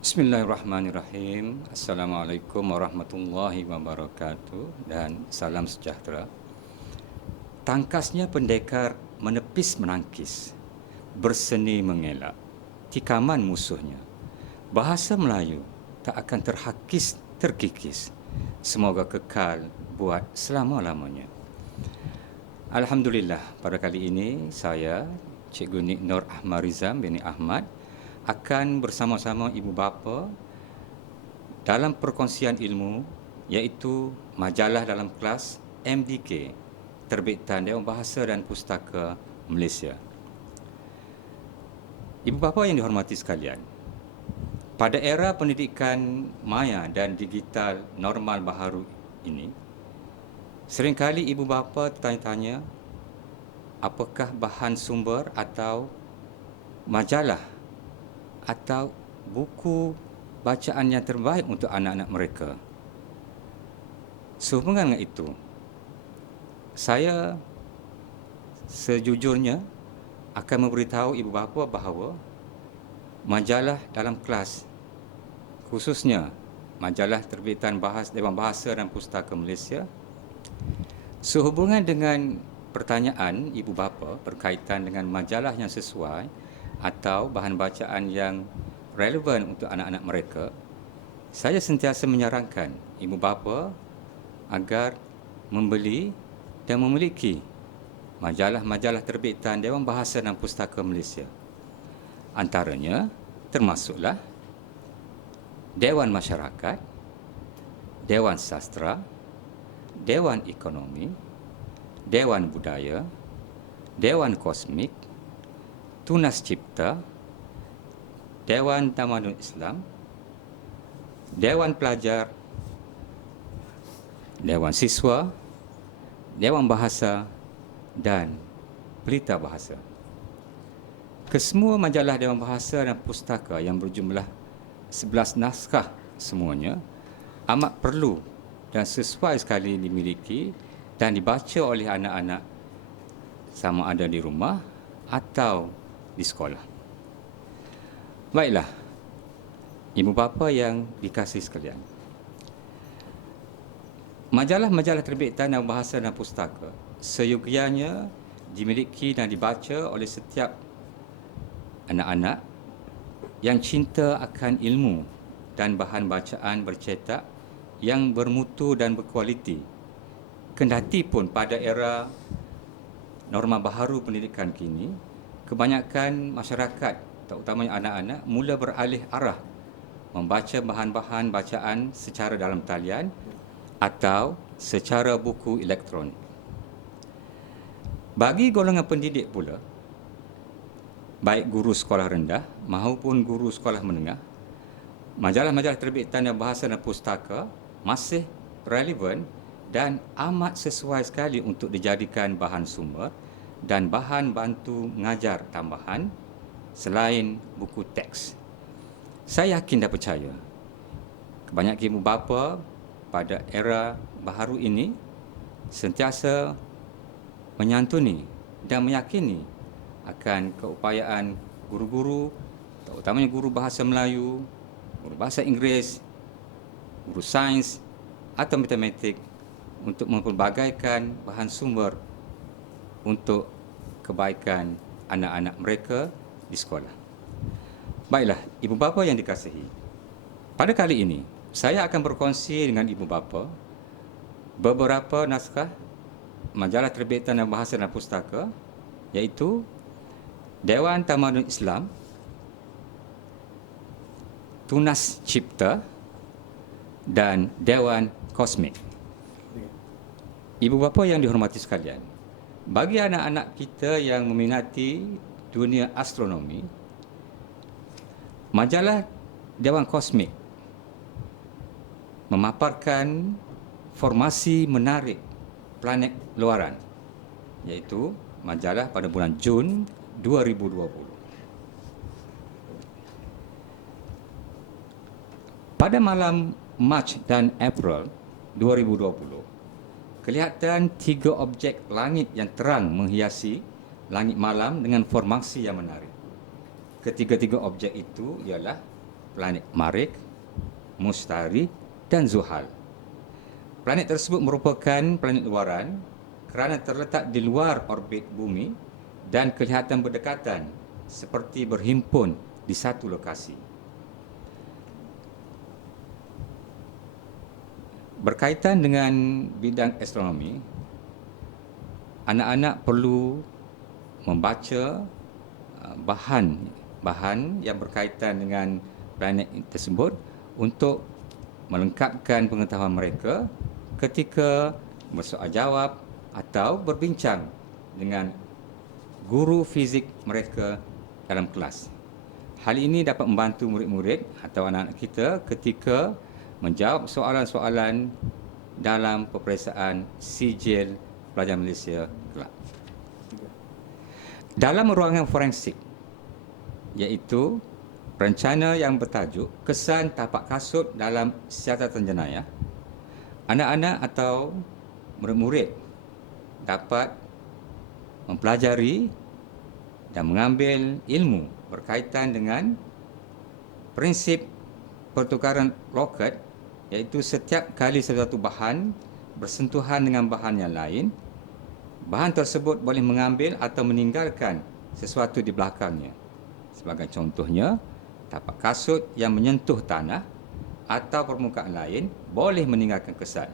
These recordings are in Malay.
Bismillahirrahmanirrahim. Assalamualaikum warahmatullahi wabarakatuh dan salam sejahtera. Tangkasnya pendekar menepis menangkis, berseni mengelak, tikaman musuhnya. Bahasa Melayu tak akan terhakis terkikis, semoga kekal buat selama-lamanya. Alhamdulillah, pada kali ini saya, Cikgu Nik Nur Ahmad Rizam bin Ahmad, akan bersama-sama ibu bapa dalam perkongsian ilmu iaitu majalah dalam kelas MDK, terbitan Dewan Bahasa dan Pustaka Malaysia. Ibu bapa yang dihormati sekalian, pada era pendidikan maya dan digital normal baharu ini, seringkali ibu bapa tanya-tanya apakah bahan sumber atau majalah atau buku bacaan yang terbaik untuk anak-anak mereka. Sehubungan dengan itu, saya sejujurnya akan memberitahu ibu bapa bahawa majalah dalam kelas, khususnya majalah terbitan Dewan Bahasa dan Pustaka Malaysia, sehubungan dengan pertanyaan ibu bapa berkaitan dengan majalah yang sesuai atau bahan bacaan yang relevan untuk anak-anak mereka, saya sentiasa menyarankan ibu bapa agar membeli dan memiliki majalah-majalah terbitan Dewan Bahasa dan Pustaka Malaysia. Antaranya termasuklah Dewan Masyarakat, Dewan Sastra, Dewan Ekonomi, Dewan Budaya, Dewan Kosmik, Tunas Cipta, Dewan Tamadun Islam, Dewan Pelajar, Dewan Siswa, Dewan Bahasa dan Pelita Bahasa. Kesemua majalah Dewan Bahasa dan Pustaka yang berjumlah 11 naskah semuanya amat perlu dan sesuai sekali dimiliki dan dibaca oleh anak-anak sama ada di rumah atau di sekolah. Baiklah, ibu bapa yang dikasihi sekalian, majalah-majalah terbitan Dewan Bahasa dan Pustaka seyogianya dimiliki dan dibaca oleh setiap anak-anak yang cinta akan ilmu dan bahan bacaan bercetak yang bermutu dan berkualiti. Kendati pun pada era norma baharu pendidikan kini, kebanyakan masyarakat, terutamanya anak-anak, mula beralih arah membaca bahan-bahan bacaan secara dalam talian atau secara buku elektronik. Bagi golongan pendidik pula, baik guru sekolah rendah maupun guru sekolah menengah, majalah-majalah terbitan Bahasa dan Pustaka masih relevan dan amat sesuai sekali untuk dijadikan bahan sumber dan bahan bantu mengajar tambahan selain buku teks. Saya yakin dan percaya kebanyakan ibu bapa pada era baharu ini sentiasa menyantuni dan meyakini akan keupayaan guru-guru, terutamanya guru bahasa Melayu, guru bahasa Inggeris, guru sains atau matematik untuk mempelbagaikan bahan sumber untuk kebaikan anak-anak mereka di sekolah. Baiklah, ibu bapa yang dikasihi, pada kali ini saya akan berkongsi dengan ibu bapa beberapa naskah majalah terbitan Bahasa dan Pustaka, iaitu Dewan Tamadun Islam, Tunas Cipta dan Dewan Kosmik. Ibu bapa yang dihormati sekalian, bagi anak-anak kita yang meminati dunia astronomi, majalah Dewan Kosmik memaparkan formasi menarik planet luaran, iaitu majalah pada bulan Jun 2020. Pada malam Mac dan April 2020, kelihatan 3 objek langit yang terang menghiasi langit malam dengan formasi yang menarik. Ketiga-tiga objek itu ialah planet Marikh, Mustari dan Zuhal. Planet tersebut merupakan planet luaran kerana terletak di luar orbit bumi dan kelihatan berdekatan seperti berhimpun di satu lokasi. Berkaitan dengan bidang astronomi, anak-anak perlu membaca bahan yang berkaitan dengan planet tersebut untuk melengkapkan pengetahuan mereka ketika bersoal jawab atau berbincang dengan guru fizik mereka dalam kelas. Hal ini dapat membantu murid-murid atau anak-anak kita ketika menjawab soalan-soalan dalam peperiksaan sijil pelajar Malaysia kelak. Dalam ruangan forensik, iaitu rencana yang bertajuk Kesan Tapak Kasut dalam Siasatan Jenayah, anak-anak atau murid-murid dapat mempelajari dan mengambil ilmu berkaitan dengan prinsip pertukaran lokat, iaitu setiap kali sesuatu bahan bersentuhan dengan bahan yang lain, bahan tersebut boleh mengambil atau meninggalkan sesuatu di belakangnya. Sebagai contohnya, tapak kasut yang menyentuh tanah atau permukaan lain boleh meninggalkan kesan.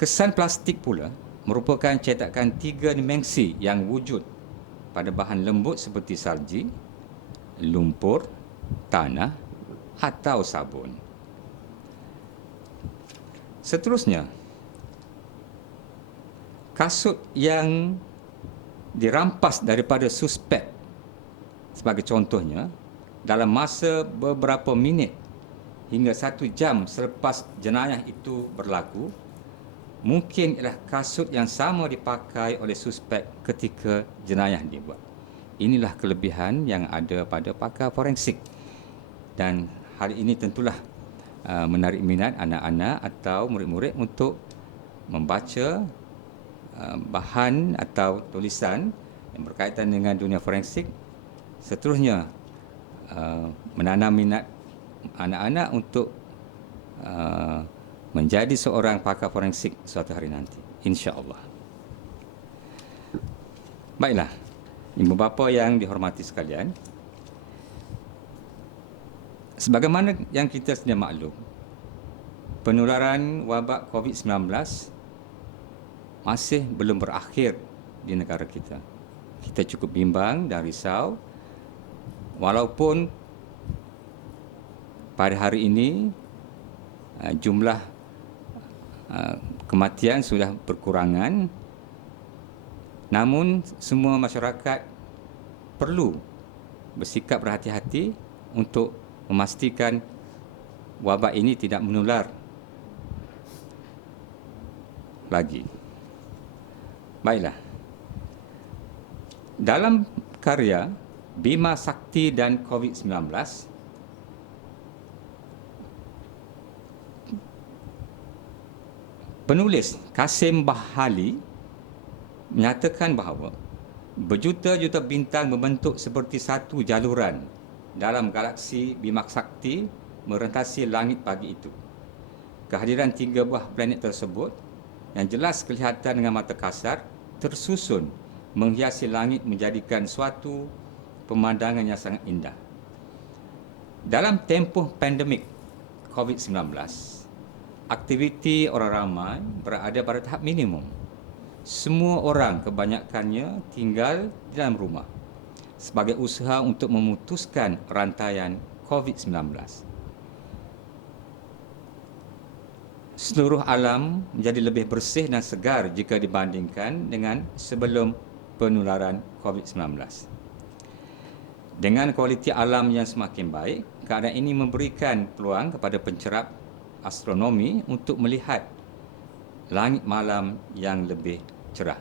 Kesan plastik pula merupakan cetakan 3 dimensi yang wujud pada bahan lembut seperti salji, lumpur, tanah atau sabun. Seterusnya, kasut yang dirampas daripada suspek, sebagai contohnya, dalam masa beberapa minit hingga 1 jam selepas jenayah itu berlaku, mungkin ialah kasut yang sama dipakai oleh suspek ketika jenayah dibuat. Inilah kelebihan yang ada pada pakar forensik, dan hal ini tentulah menarik minat anak-anak atau murid-murid untuk membaca bahan atau tulisan yang berkaitan dengan dunia forensik. Seterusnya, menanam minat anak-anak untuk menjadi seorang pakar forensik suatu hari nanti, insya-Allah. Baiklah, ibu bapa yang dihormati sekalian, sebagaimana yang kita sedia maklum, penularan wabak COVID-19 masih belum berakhir di negara kita. Kita cukup bimbang dan risau, walaupun pada hari ini jumlah kematian sudah berkurangan, namun semua masyarakat perlu bersikap berhati-hati untuk memastikan wabak ini tidak menular lagi. Baiklah. Dalam karya Bima Sakti dan COVID-19, penulis Kasim Bahali menyatakan bahawa berjuta-juta bintang membentuk seperti satu jaluran dalam galaksi Bima Sakti merentasi langit pagi itu. Kehadiran 3 buah planet tersebut yang jelas kelihatan dengan mata kasar tersusun menghiasi langit menjadikan suatu pemandangan yang sangat indah. Dalam tempoh pandemik COVID-19, aktiviti orang ramai berada pada tahap minimum. Semua orang kebanyakannya tinggal di dalam rumah sebagai usaha untuk memutuskan rantaian COVID-19. Seluruh alam menjadi lebih bersih dan segar jika dibandingkan dengan sebelum penularan COVID-19. Dengan kualiti alam yang semakin baik, keadaan ini memberikan peluang kepada pencerap astronomi untuk melihat langit malam yang lebih cerah.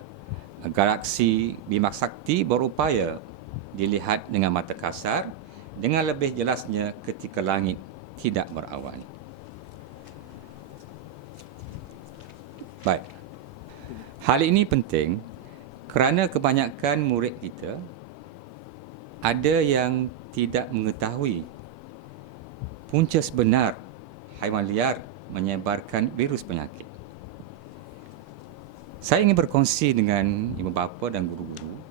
Galaksi Bima Sakti berupaya dilihat dengan mata kasar dengan lebih jelasnya ketika langit tidak berawan. Baik. Hal ini penting kerana kebanyakan murid kita ada yang tidak mengetahui punca sebenar haiwan liar menyebarkan virus penyakit. Saya ingin berkongsi dengan ibu bapa dan guru-guru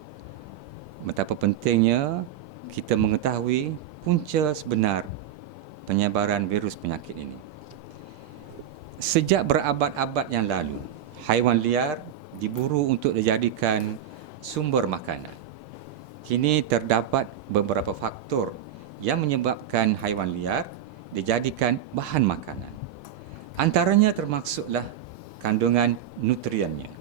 betapa pentingnya kita mengetahui punca sebenar penyebaran virus penyakit ini. Sejak berabad-abad yang lalu, haiwan liar diburu untuk dijadikan sumber makanan. Kini terdapat beberapa faktor yang menyebabkan haiwan liar dijadikan bahan makanan. Antaranya termasuklah kandungan nutriennya.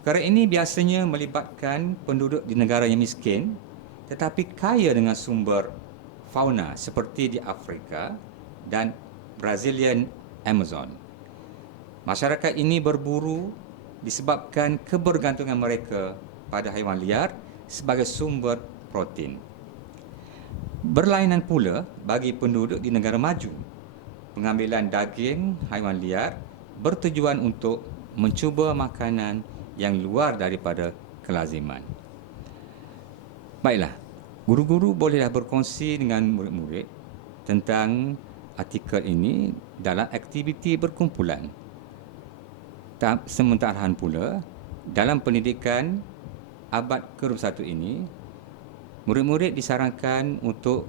Perkara ini biasanya melibatkan penduduk di negara yang miskin tetapi kaya dengan sumber fauna seperti di Afrika dan Brazilian Amazon. Masyarakat ini berburu disebabkan kebergantungan mereka pada haiwan liar sebagai sumber protein. Berlainan pula bagi penduduk di negara maju. Pengambilan daging haiwan liar bertujuan untuk mencuba makanan yang luar daripada kelaziman. Baiklah, guru-guru bolehlah berkongsi dengan murid-murid tentang artikel ini dalam aktiviti berkumpulan. Sementara pula, dalam pendidikan abad ke-21 ini, murid-murid disarankan untuk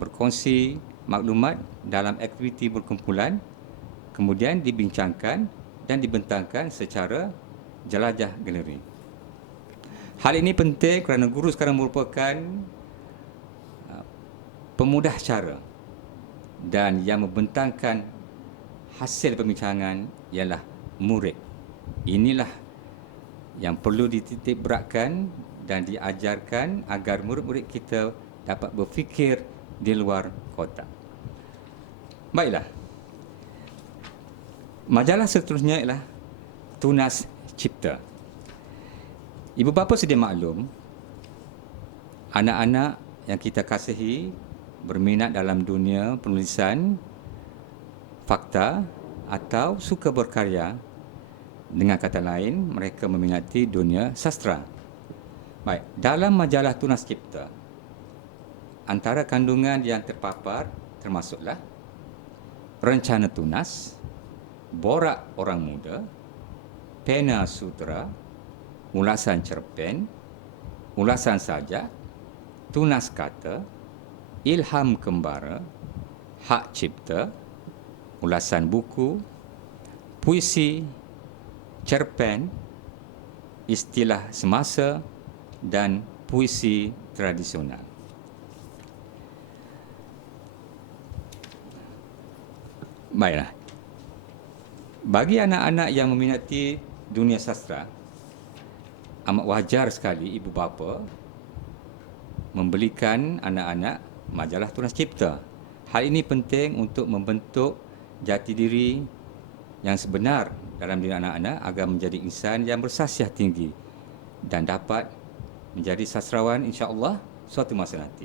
berkongsi maklumat dalam aktiviti berkumpulan, kemudian dibincangkan dan dibentangkan secara jelajah galeri. Hal ini penting kerana guru sekarang merupakan pemudah cara dan yang membentangkan hasil pembincangan ialah murid. Inilah yang perlu dititik beratkan dan diajarkan agar murid-murid kita dapat berfikir di luar kotak. Baiklah. Majalah seterusnya ialah Tunas Cipta. Ibu bapa sedia maklum, anak-anak yang kita kasihi berminat dalam dunia penulisan fakta atau suka berkarya. Dengan kata lain, mereka meminati dunia sastra. Baik, dalam majalah Tunas Cipta, antara kandungan yang terpapar termasuklah rencana tunas, borak orang muda, pena sutera, ulasan cerpen, ulasan sajak, tunas kata, ilham kembara, hak cipta, ulasan buku, puisi, cerpen, istilah semasa dan puisi tradisional. Baiklah. Bagi anak-anak yang meminati dunia sastra, amat wajar sekali ibu bapa membelikan anak-anak majalah Tunas Cipta. Hal ini penting untuk membentuk jati diri yang sebenar dalam diri anak-anak agar menjadi insan yang bersasiah tinggi dan dapat menjadi sastrawan insya-Allah suatu masa nanti.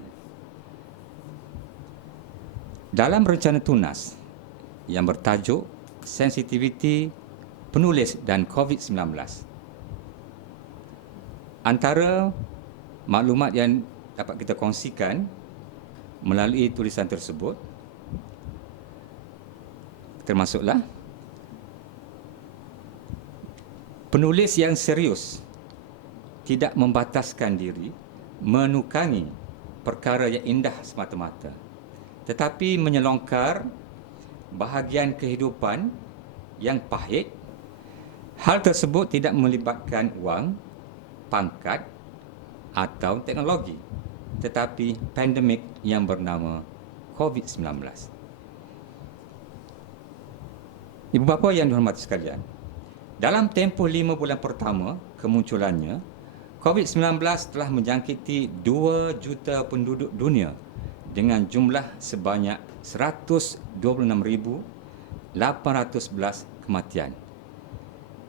Dalam rencana tunas yang bertajuk Sensitiviti Penulis dan COVID-19, antara maklumat yang dapat kita kongsikan melalui tulisan tersebut termasuklah penulis yang serius tidak membataskan diri menukangi perkara yang indah semata-mata, tetapi menyelongkar bahagian kehidupan yang pahit. Hal tersebut tidak melibatkan wang, pangkat atau teknologi, tetapi pandemik yang bernama COVID-19. Ibu bapa yang dihormati sekalian, dalam tempoh 5 bulan pertama kemunculannya, COVID-19 telah menjangkiti 2 juta penduduk dunia dengan jumlah sebanyak 126,811 kematian.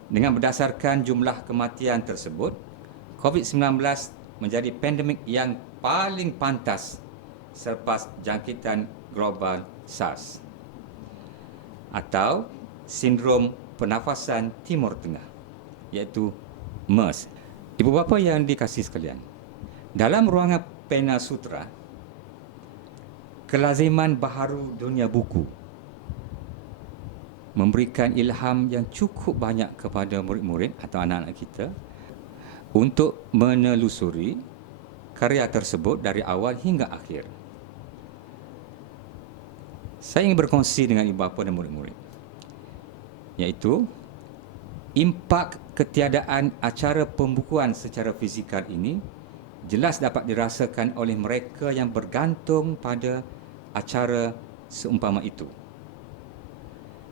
Dengan berdasarkan jumlah kematian tersebut, COVID-19 menjadi pandemik yang paling pantas selepas jangkitan global SARS atau sindrom pernafasan Timur Tengah, iaitu MERS. Ibu bapa yang dikasihi sekalian, dalam ruangan pena sutra, kelaziman baharu dunia buku memberikan ilham yang cukup banyak kepada murid-murid atau anak-anak kita untuk menelusuri karya tersebut dari awal hingga akhir. Saya ingin berkongsi dengan ibu bapa dan murid-murid, iaitu impak ketiadaan acara pembukuan secara fizikal ini jelas dapat dirasakan oleh mereka yang bergantung pada acara seumpama itu.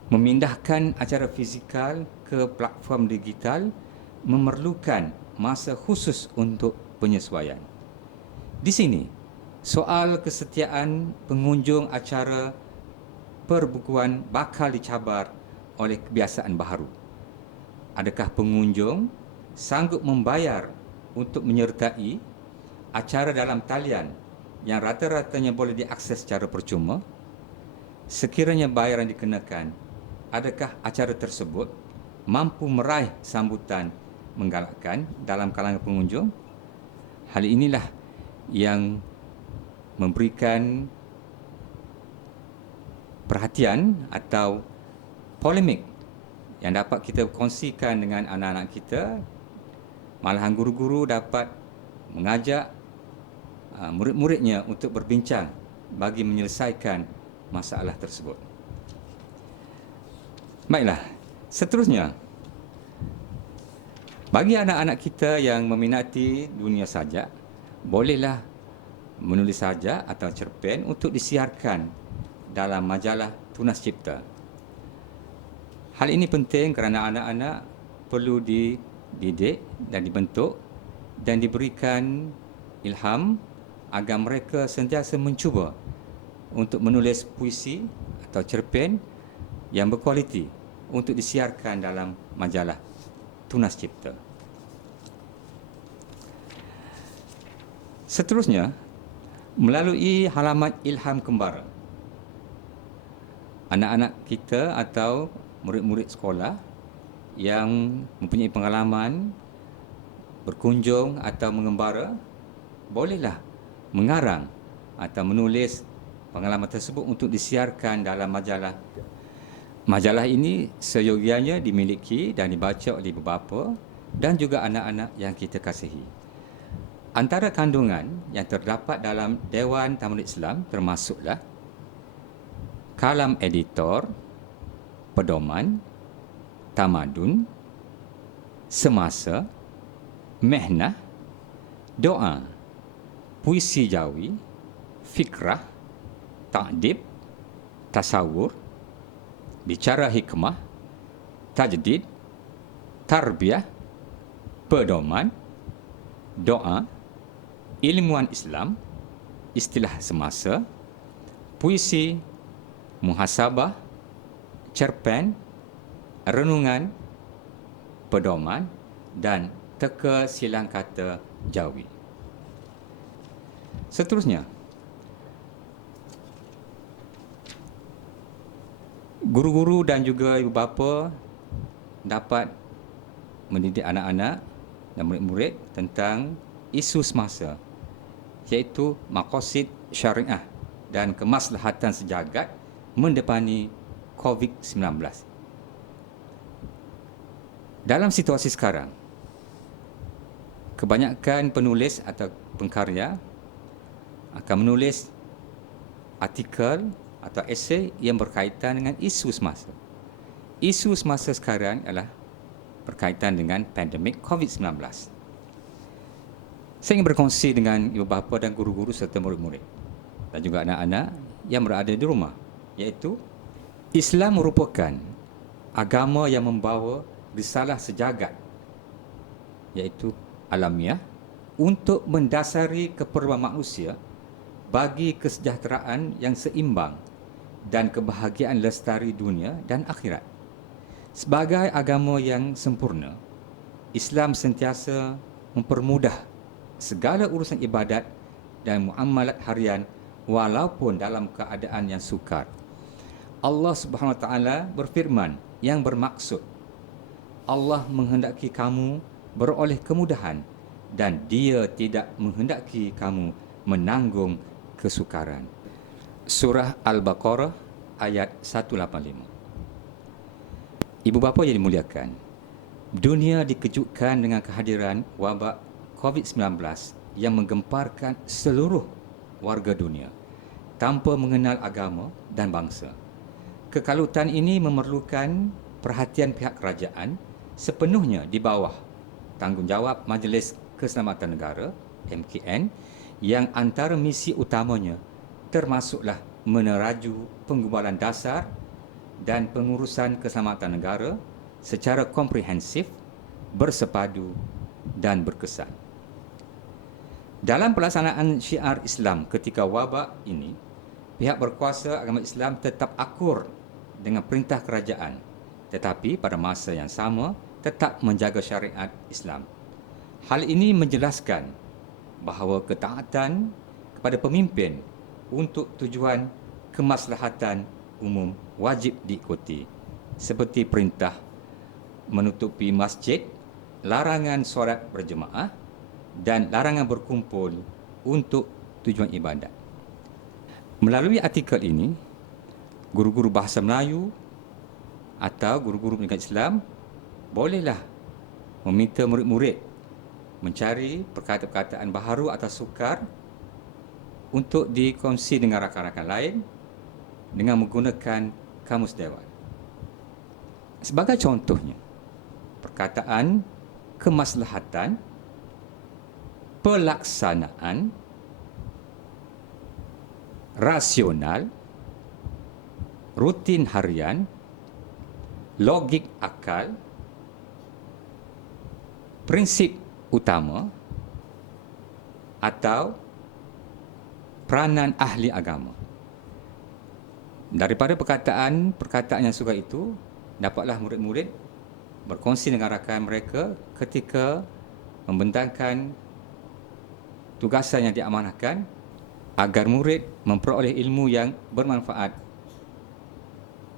Memindahkan acara fizikal ke platform digital memerlukan masa khusus untuk penyesuaian. Di sini, soal kesetiaan pengunjung acara perbukuan bakal dicabar oleh kebiasaan baharu. Adakah pengunjung sanggup membayar untuk menyertai acara dalam talian yang rata-ratanya boleh diakses secara percuma? Sekiranya bayaran dikenakan, adakah acara tersebut mampu meraih sambutan menggalakkan dalam kalangan pengunjung? Hal inilah yang memberikan perhatian atau polemik yang dapat kita kongsikan dengan anak-anak kita. Malahan guru-guru dapat mengajak murid-muridnya untuk berbincang bagi menyelesaikan masalah tersebut. Baiklah, seterusnya, bagi anak-anak kita yang meminati dunia sajak, bolehlah menulis sajak atau cerpen untuk disiarkan dalam majalah Tunas Cipta. Hal ini penting kerana anak-anak perlu dididik dan dibentuk dan diberikan ilham agar mereka sentiasa mencuba untuk menulis puisi atau cerpen yang berkualiti untuk disiarkan dalam majalah Tunas Cipta. Seterusnya, melalui halaman Ilham Kembara, anak-anak kita atau murid-murid sekolah yang mempunyai pengalaman berkunjung atau mengembara bolehlah mengarang atau menulis pengalaman tersebut untuk disiarkan dalam majalah. Majalah ini seyogianya dimiliki dan dibaca oleh ibu bapa dan juga anak-anak yang kita kasihi. Antara kandungan yang terdapat dalam Dewan Tamadun Islam termasuklah kalam editor, pedoman, tamadun, semasa, mehnah, doa, puisi jawi, fikrah, ta'dib, tasawur, bicara hikmah, tajdid, tarbiyah, pedoman, doa, ilmuwan Islam, istilah semasa, puisi, muhasabah, cerpen, renungan, pedoman dan teka silang kata jawi. Seterusnya, guru-guru dan juga ibu bapa dapat mendidik anak-anak dan murid-murid tentang isu semasa, iaitu maqasid syariah dan kemaslahatan sejagat mendepani COVID-19. Dalam situasi sekarang, kebanyakan penulis atau pengkarya akan menulis artikel atau esei yang berkaitan dengan isu semasa. Isu semasa sekarang adalah berkaitan dengan pandemik COVID-19. Saya ingin berkongsi dengan ibu bapa dan guru-guru serta murid-murid dan juga anak-anak yang berada di rumah, iaitu Islam merupakan agama yang membawa risalah sejagat, iaitu alamiah, untuk mendasari keperluan manusia bagi kesejahteraan yang seimbang dan kebahagiaan lestari dunia dan akhirat. Sebagai agama yang sempurna, Islam sentiasa mempermudah segala urusan ibadat dan muamalat harian walaupun dalam keadaan yang sukar. Allah Subhanahu Wa Taala berfirman yang bermaksud, Allah menghendaki kamu beroleh kemudahan dan Dia tidak menghendaki kamu menanggung kesukaran. Surah Al-Baqarah ayat 185. Ibu bapa yang dimuliakan, dunia dikejutkan dengan kehadiran wabak COVID-19 yang menggemparkan seluruh warga dunia tanpa mengenal agama dan bangsa. Kekalutan ini memerlukan perhatian pihak kerajaan sepenuhnya di bawah tanggungjawab Majlis Keselamatan Negara MKN, yang antara misi utamanya termasuklah meneraju penggubalan dasar dan pengurusan keselamatan negara secara komprehensif, bersepadu dan berkesan. Dalam pelaksanaan syiar Islam ketika wabak ini, pihak berkuasa agama Islam tetap akur dengan perintah kerajaan, tetapi pada masa yang sama tetap menjaga syariat Islam. Hal ini menjelaskan bahawa ketaatan kepada pemimpin untuk tujuan kemaslahatan umum wajib diikuti, seperti perintah menutupi masjid, larangan solat berjemaah dan larangan berkumpul untuk tujuan ibadat. Melalui artikel ini, guru-guru bahasa Melayu atau guru-guru pendidikan Islam bolehlah meminta murid-murid mencari perkataan-perkataan baharu atau sukar untuk dikongsi dengan rakan-rakan lain dengan menggunakan kamus dewan. Sebagai contohnya, perkataan kemaslahatan, pelaksanaan, rasional, rutin harian, logik akal, prinsip utama atau peranan ahli agama. Daripada perkataan yang sukar itu, dapatlah murid-murid berkongsi dengan rakan mereka ketika membentangkan tugasan yang diamanahkan agar murid memperoleh ilmu yang bermanfaat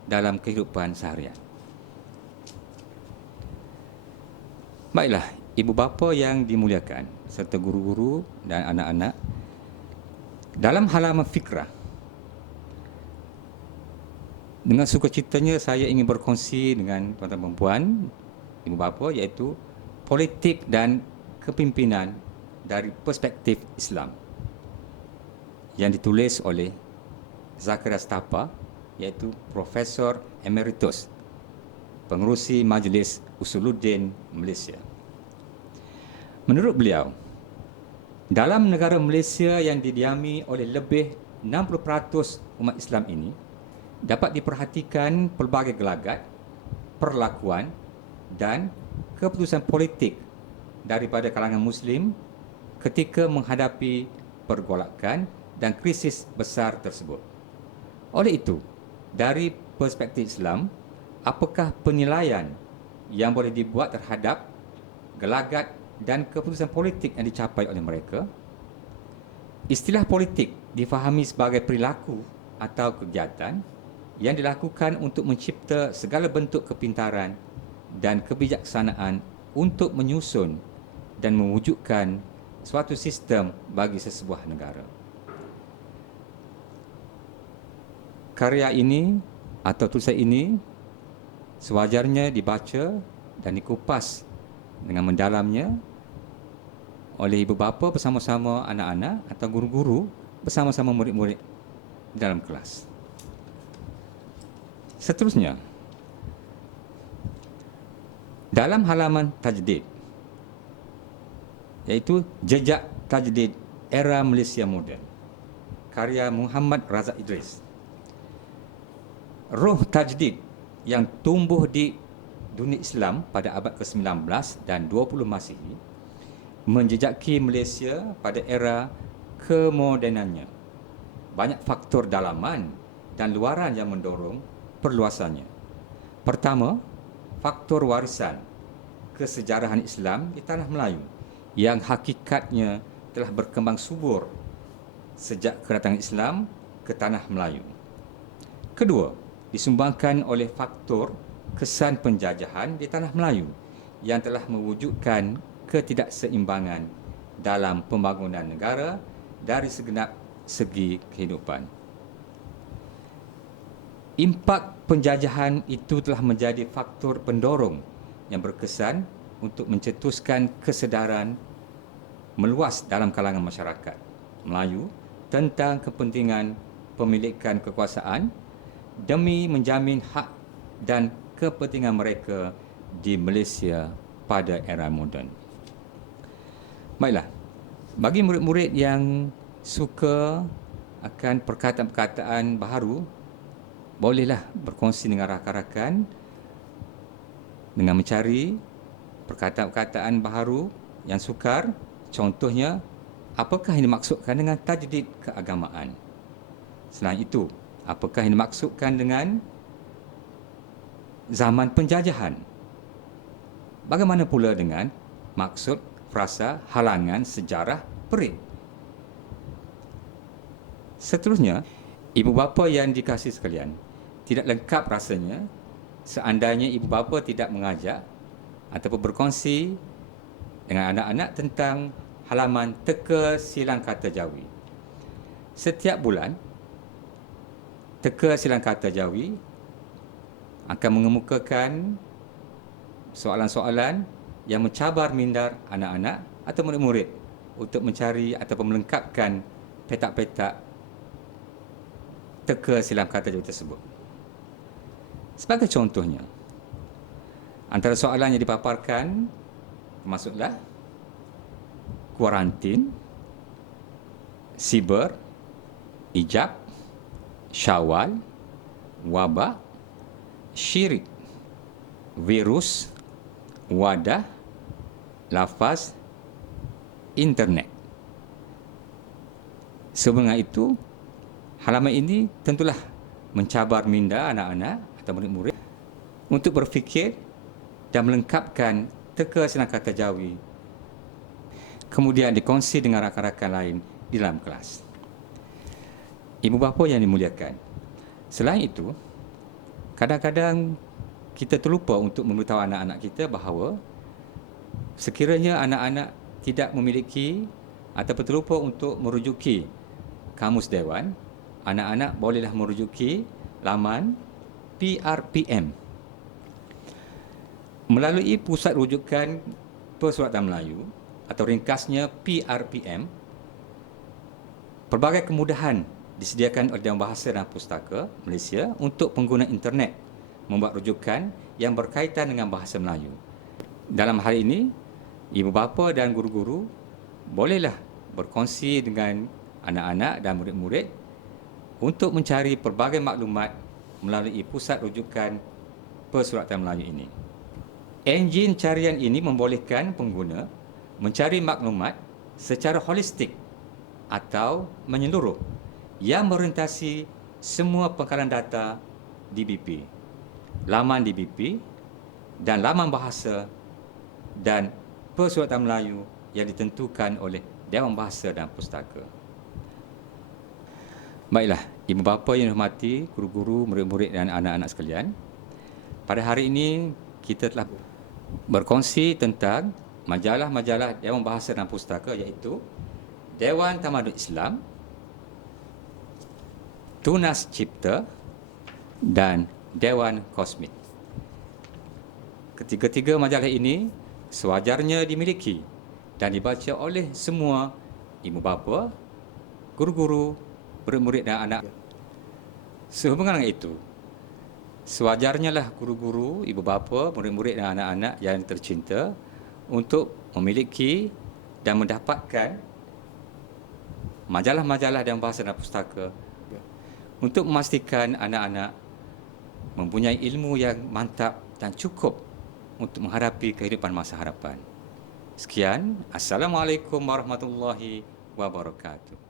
dalam kehidupan seharian. Baiklah, ibu bapa yang dimuliakan serta guru-guru dan anak-anak, dalam halaman fikrah, dengan sukacitanya saya ingin berkongsi dengan tuan-tuan dan puan, ibu bapa, iaitu politik dan kepimpinan dari perspektif Islam yang ditulis oleh Zakaria Stapa, iaitu Profesor Emeritus Pengerusi Majlis Usuluddin Malaysia. Menurut beliau, dalam negara Malaysia yang didiami oleh lebih 60% umat Islam ini, dapat diperhatikan pelbagai gelagat, perlakuan dan keputusan politik daripada kalangan Muslim ketika menghadapi pergolakan dan krisis besar tersebut. Oleh itu, dari perspektif Islam, apakah penilaian yang boleh dibuat terhadap gelagat dan keputusan politik yang dicapai oleh mereka? Istilah politik difahami sebagai perilaku atau kegiatan yang dilakukan untuk mencipta segala bentuk kepintaran dan kebijaksanaan untuk menyusun dan mewujudkan suatu sistem bagi sesebuah negara. Karya ini atau tulisan ini sewajarnya dibaca dan dikupas dengan mendalamnya oleh ibu bapa bersama-sama anak-anak atau guru-guru bersama-sama murid-murid dalam kelas. Seterusnya, dalam halaman tajdid, iaitu Jejak Tajdid Era Malaysia Moden, karya Muhammad Razak Idris. Roh tajdid yang tumbuh di dunia Islam pada abad ke-19 dan 20 Masihi menjejaki Malaysia pada era kemodenannya. Banyak faktor dalaman dan luaran yang mendorong perluasannya. Pertama, faktor warisan kesejarahan Islam di tanah Melayu yang hakikatnya telah berkembang subur sejak kedatangan Islam ke tanah Melayu. Kedua, disumbangkan oleh faktor kesan penjajahan di tanah Melayu yang telah mewujudkan ketidakseimbangan dalam pembangunan negara dari segenap segi kehidupan. impak penjajahan itu telah menjadi faktor pendorong yang berkesan untuk mencetuskan kesedaran meluas dalam kalangan masyarakat Melayu tentang kepentingan pemilikan kekuasaan demi menjamin hak dan kepentingan mereka di Malaysia pada era moden. Baiklah, bagi murid-murid yang suka akan perkataan-perkataan baharu, bolehlah berkongsi dengan rakan-rakan dengan mencari perkataan-perkataan baharu yang sukar. Contohnya, apakah yang dimaksudkan dengan tajdid keagamaan? Selain itu, apakah yang dimaksudkan dengan zaman penjajahan? Bagaimana pula dengan maksud frasa halangan sejarah perit? Seterusnya, ibu bapa yang dikasihi sekalian, tidak lengkap rasanya seandainya ibu bapa tidak mengajak ataupun berkongsi dengan anak-anak tentang halaman teka silang kata Jawi. Setiap bulan, teka silang kata Jawi akan mengemukakan soalan-soalan yang mencabar minda anak-anak atau murid-murid untuk mencari ataupun melengkapkan petak-petak teka silang kata Jawi tersebut. Sebagai contohnya, antara soalan yang dipaparkan termasuklah kuarantin, siber, ijab, syawal, wabak, syirik, virus, wadah, lafaz, internet. Sebelum itu, halaman ini tentulah mencabar minda anak-anak atau murid-murid untuk berfikir dan melengkapkan teka silang kata Jawi, kemudian dikongsi dengan rakan-rakan lain di dalam kelas. Ibu bapa yang dimuliakan, selain itu, kadang-kadang kita terlupa untuk memberitahu anak-anak kita bahawa sekiranya anak-anak tidak memiliki ataupun terlupa untuk merujuki Kamus Dewan, anak-anak bolehlah merujuki laman PRPM. Melalui Pusat Rujukan Persuratan Melayu atau ringkasnya PRPM, pelbagai kemudahan disediakan oleh Dewan Bahasa dan Pustaka Malaysia untuk pengguna internet membuat rujukan yang berkaitan dengan bahasa Melayu. Dalam hal ini, ibu bapa dan guru-guru bolehlah berkongsi dengan anak-anak dan murid-murid untuk mencari pelbagai maklumat melalui Pusat Rujukan Persuratan Melayu ini. Enjin carian ini membolehkan pengguna mencari maklumat secara holistik atau menyeluruh yang merentasi semua pengkalan data DBP, laman DBP dan laman bahasa dan Persuratan Melayu yang ditentukan oleh Dewan Bahasa dan Pustaka. Baiklah, ibu bapa yang dihormati, guru-guru, murid-murid dan anak-anak sekalian, pada hari ini kita telah berkongsi tentang majalah-majalah Dewan Bahasa dan Pustaka, iaitu Dewan Tamadun Islam, Tunas Cipta dan Dewan Kosmik. Ketiga-tiga majalah ini sewajarnya dimiliki dan dibaca oleh semua ibu bapa, guru-guru, murid-murid dan anak. Sehubungan dengan itu, sewajarnya lah guru-guru, ibu bapa, murid-murid dan anak-anak yang tercinta untuk memiliki dan mendapatkan majalah-majalah dan bahasa dan pustaka untuk memastikan anak-anak mempunyai ilmu yang mantap dan cukup untuk menghadapi kehidupan masa hadapan. Sekian, Assalamualaikum warahmatullahi wabarakatuh.